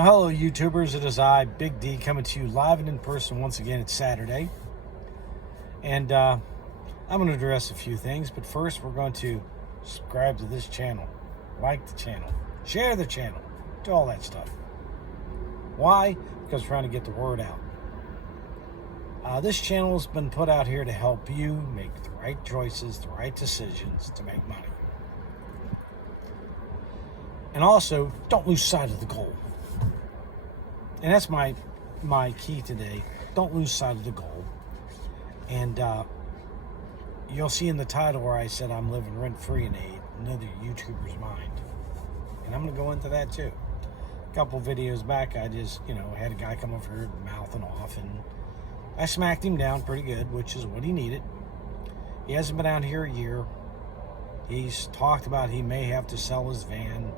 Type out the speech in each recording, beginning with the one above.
Well, hello, YouTubers. It is I, Big D, coming to you live and in person once again. It's Saturday. And I'm going to address a few things. But first, we're going to subscribe to this channel, like the channel, share the channel, do all that stuff. Why? Because we're trying to get the word out. This channel has been put out here to help you make the right choices, the right decisions to make money. And also, don't lose sight of the goal. And that's my key today. Don't lose sight of the goal. And you'll see in the title where I said I'm living rent-free in another YouTuber's mind. And I'm going to go into that too. A couple videos back, I just, had a guy come over here mouthing off, and I smacked him down pretty good, which is what he needed. He hasn't been out here a year. He's talked about he may have to sell his van.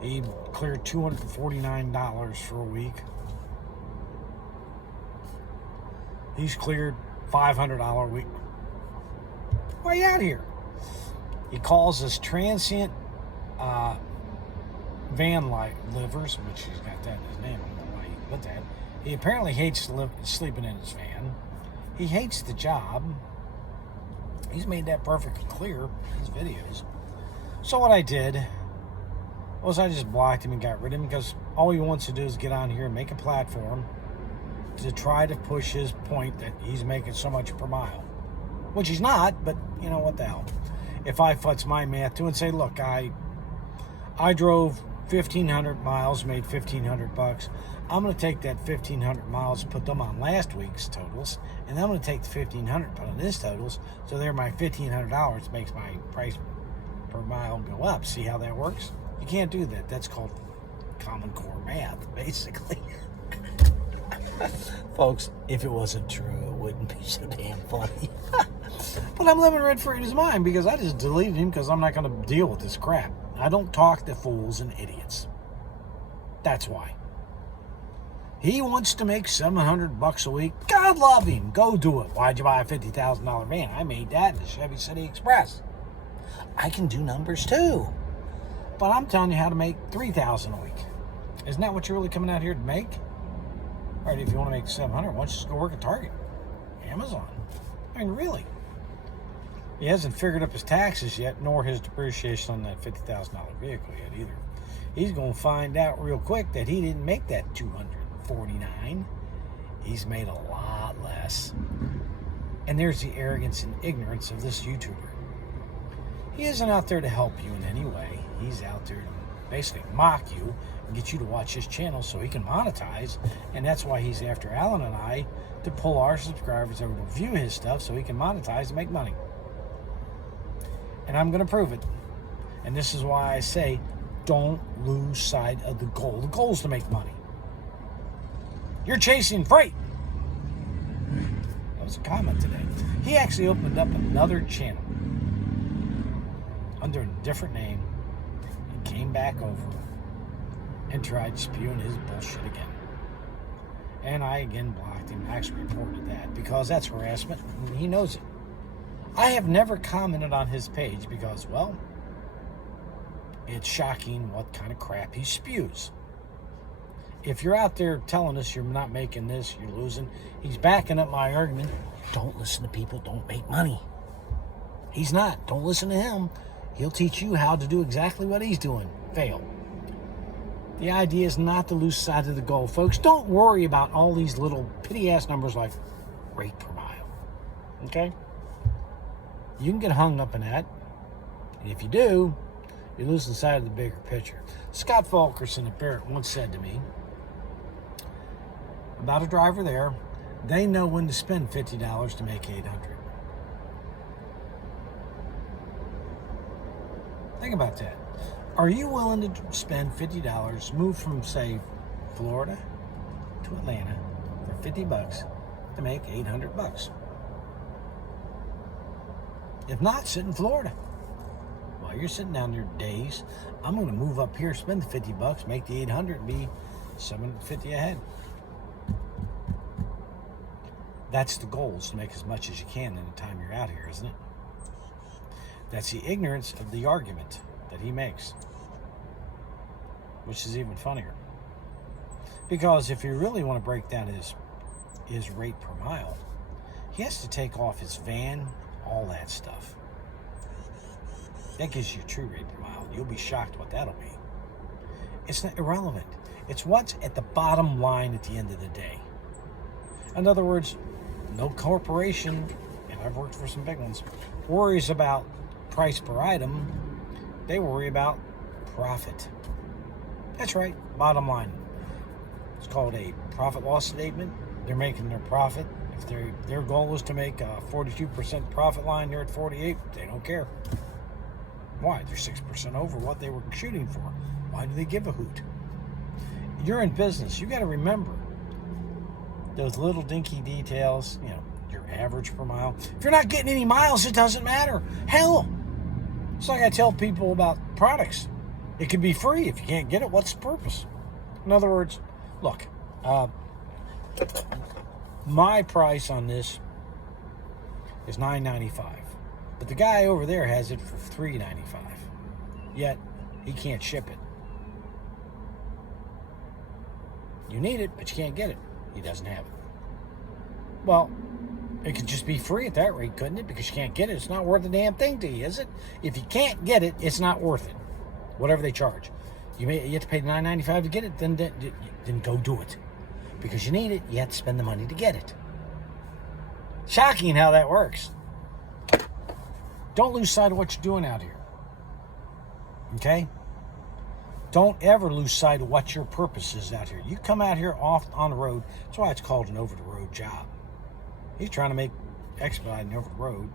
He cleared $249 for a week. He's cleared $500 a week. Why are you out here? He calls us transient van livers, which he's got that in his name. I don't know why he put that. He apparently hates sleeping in his van. He hates the job. He's made that perfectly clear in his videos. So what I did was I just blocked him and got rid of him, because all he wants to do is get on here and make a platform to try to push his point that he's making so much per mile, which he's not. But you know what the hell, if I futz my math too and say, look, I drove 1,500 miles, made $1,500, I'm going to take that 1,500 miles, put them on last week's totals, and I'm going to take the 1,500, put on this totals, so there my $1,500 makes my price per mile go up. See how that works? You can't do that. That's called Common Core math, basically. Folks, if it wasn't true, it wouldn't be so damn funny. But I'm living rent-free in his mind, because I just deleted him, because I'm not going to deal with this crap. I don't talk to fools and idiots. That's why. He wants to make $700 a week. God love him. Go do it. Why'd you buy a $50,000 van? I made that in the Chevy City Express. I can do numbers too. But I'm telling you how to make $3,000 a week. Isn't that what you're really coming out here to make? All right, if you want to make $700, why don't you just go work at Target, Amazon? I mean, really? He hasn't figured up his taxes yet, nor his depreciation on that $50,000 vehicle yet either. He's going to find out real quick that he didn't make that $249. He's made a lot less. And there's the arrogance and ignorance of this YouTuber. He isn't out there to help you in any way. He's out there to basically mock you and get you to watch his channel so he can monetize. And that's why he's after Alan and I, to pull our subscribers over to view his stuff so he can monetize and make money. And I'm going to prove it. And this is why I say, don't lose sight of the goal. The goal is to make money. You're chasing freight. That was a comment today. He actually opened up another channel under a different name and came back over and tried spewing his bullshit again. And I again blocked him. Actually reported that, because that's harassment, and he knows it. I have never commented on his page because, well, it's shocking what kind of crap he spews. If you're out there telling us you're not making this, you're losing, he's backing up my argument. Don't listen to people, don't make money. He's not. Don't listen to him. He'll teach you how to do exactly what he's doing. Fail. The idea is not to lose sight of the goal, folks. Don't worry about all these little pity-ass numbers like rate per mile. Okay? You can get hung up in that. And if you do, you're losing sight of the bigger picture. Scott Fulkerson at Barrett once said to me about a driver there, they know when to spend $50 to make $800. Think about that. Are you willing to spend $50, move from, say, Florida to Atlanta for $50 to make $800? If not, sit in Florida. While you're sitting down there days, I'm going to move up here, spend the $50, make the $800, and be $750 ahead. That's the goal, is to make as much as you can in the time you're out here, isn't it? That's the ignorance of the argument that he makes, which is even funnier. Because if you really want to break down his rate per mile, he has to take off his van, all that stuff. That gives you true rate per mile. You'll be shocked what that'll be. It's not irrelevant. It's what's at the bottom line at the end of the day. In other words, no corporation, and I've worked for some big ones, worries about price per item. They worry about profit. That's right, bottom line. It's called a profit loss statement. They're making their profit. If their goal is to make a 42% profit line, they're at 48. They don't care. Why? They're 6% over what they were shooting for. Why do they give a hoot? You're in business. You got to remember those little dinky details. Your average per mile. If you're not getting any miles, it doesn't matter. Hell, it's like I tell people about products. It can be free. If you can't get it, what's the purpose? In other words, look, my price on this is $9.95, but the guy over there has it for $3.95. Yet he can't ship it. You need it, but you can't get it. He doesn't have it. Well, it could just be free at that rate, couldn't it? Because you can't get it. It's not worth a damn thing to you, is it? If you can't get it, it's not worth it. Whatever they charge. You have to pay $9.95 to get it, then go do it. Because you need it, you have to spend the money to get it. Shocking how that works. Don't lose sight of what you're doing out here. Okay? Don't ever lose sight of what your purpose is out here. You come out here off on the road. That's why it's called an over-the-road job. He's trying to make expediting over the road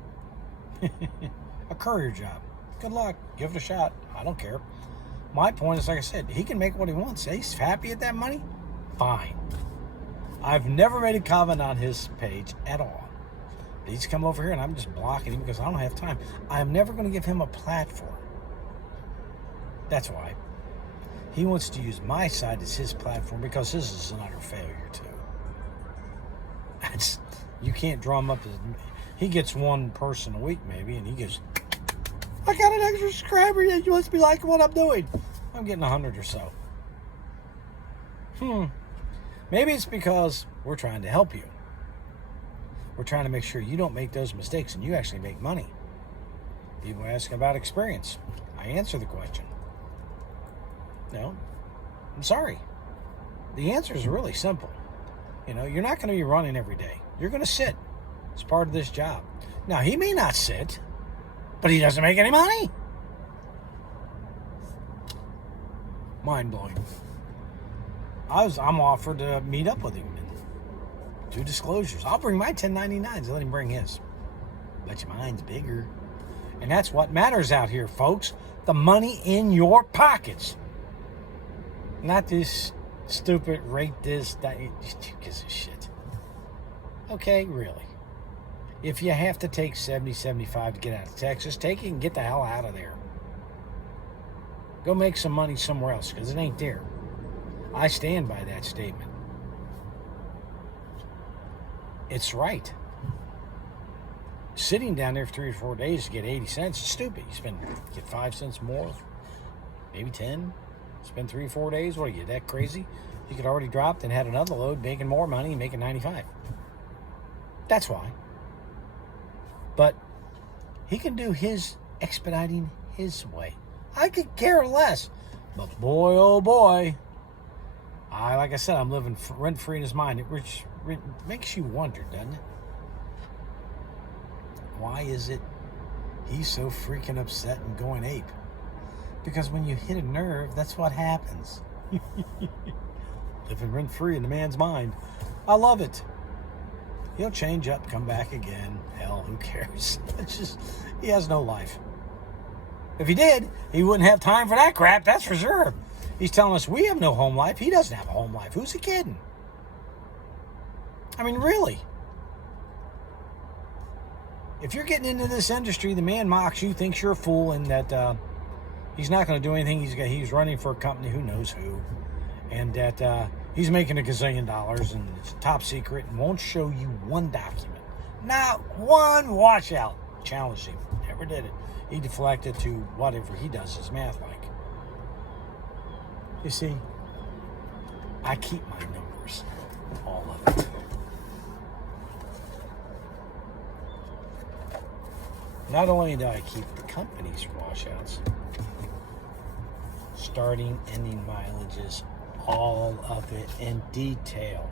a courier job. Good luck. Give it a shot. I don't care. My point is, like I said, he can make what he wants. He's happy at that money? Fine. I've never made a comment on his page at all. He's come over here and I'm just blocking him because I don't have time. I'm never going to give him a platform. That's why. He wants to use my side as his platform because his is an utter failure too. You can't draw him up. He gets one person a week maybe, and he goes, I got an extra subscriber. You must be liking what I'm doing. I'm getting 100 or so. Maybe it's because we're trying to help you. We're trying to make sure you don't make those mistakes and you actually make money. People ask about experience. I answer the question. No, I'm sorry. The answer is really simple. You're not going to be running every day. You're going to sit. It's part of this job. Now, he may not sit, but he doesn't make any money. Mind-blowing. I'm offered to meet up with him and do disclosures. I'll bring my 1099s and let him bring his. Bet your mine's bigger. And that's what matters out here, folks. The money in your pockets. Not this stupid rate this, that. Who gives a shit? Okay, really. If you have to take 70, 75 to get out of Texas, take it and get the hell out of there. Go make some money somewhere else because it ain't there. I stand by that statement. It's right. Sitting down there for 3 or 4 days to get 80 cents is stupid. You get 5 cents more, maybe 10. Spend 3 or 4 days. What are you, that crazy? You could already dropped and had another load, making more money, making 95. That's why. But he can do his expediting his way. I could care less. But boy, oh boy, like I said, I'm living rent-free in his mind. It makes you wonder, doesn't it? Why is it he's so freaking upset and going ape? Because when you hit a nerve, that's what happens. Living rent-free in the man's mind. I love it. He'll change up, come back again. Hell, who cares? He has no life. If he did, he wouldn't have time for that crap, that's for sure. He's telling us we have no home life. He doesn't have a home life. Who's he kidding? I mean, really. If you're getting into this industry, the man mocks you, thinks you're a fool, and that he's not going to do anything. He's running for a company, who knows who, and that he's making $1 gazillion, and it's top secret, and won't show you one document. Not one washout. Challenged him. Never did it. He deflected to whatever he does his math like. You see, I keep my numbers, all of it. Not only do I keep the company's washouts, starting, ending mileages, all of it in detail.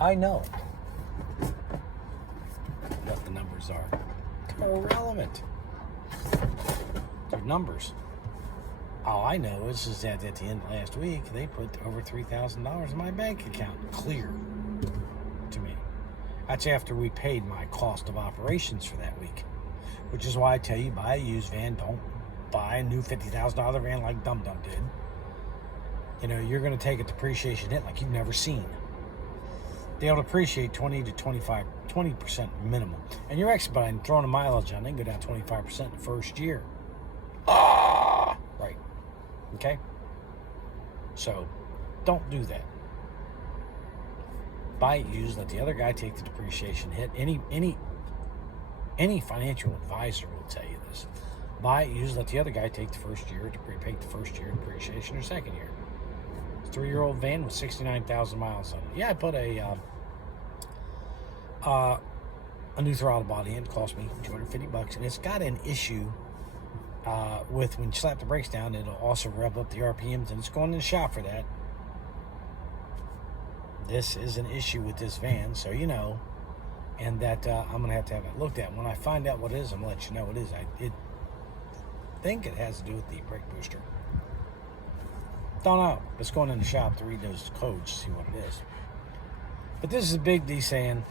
I know what the numbers are. They're irrelevant. They're numbers. All I know is that at the end of last week, they put over $3,000 in my bank account. Clear to me. That's after we paid my cost of operations for that week. Which is why I tell you, buy a used van. Don't buy a new $50,000 van like Dum Dum did. You know, you're going to take a depreciation hit like you've never seen. They'll depreciate 20% minimum. And you're expediting, throwing a mileage on, they can go down 25% in the first year. Right. Okay? So, don't do that. Buy it used, let the other guy take the depreciation hit. Any financial advisor will tell you this. Buy it used, let the other guy take the first year depreciation or second year. 3-year-old van with 69,000 miles on it. Yeah, I put a new throttle body in. It cost me $250, and it's got an issue with when you slap the brakes down, it'll also rev up the RPMs, and it's going in the shop for that. This is an issue with this van, so you know, and that I'm going to have it looked at. When I find out what it is, I'm going to let you know what it is. I think it has to do with the brake booster. Don't know. It's going in the shop to read those codes to see what it is. But this is Big D saying,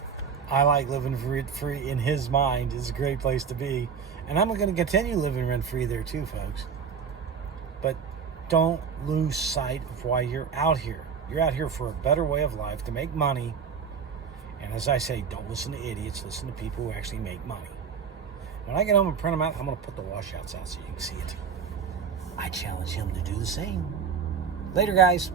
I like living rent-free. In his mind, it's a great place to be. And I'm going to continue living rent-free there too, folks. But don't lose sight of why you're out here. You're out here for a better way of life, to make money. And as I say, don't listen to idiots. Listen to people who actually make money. When I get home and print them out, I'm going to put the washouts out so you can see it. I challenge him to do the same. Later, guys.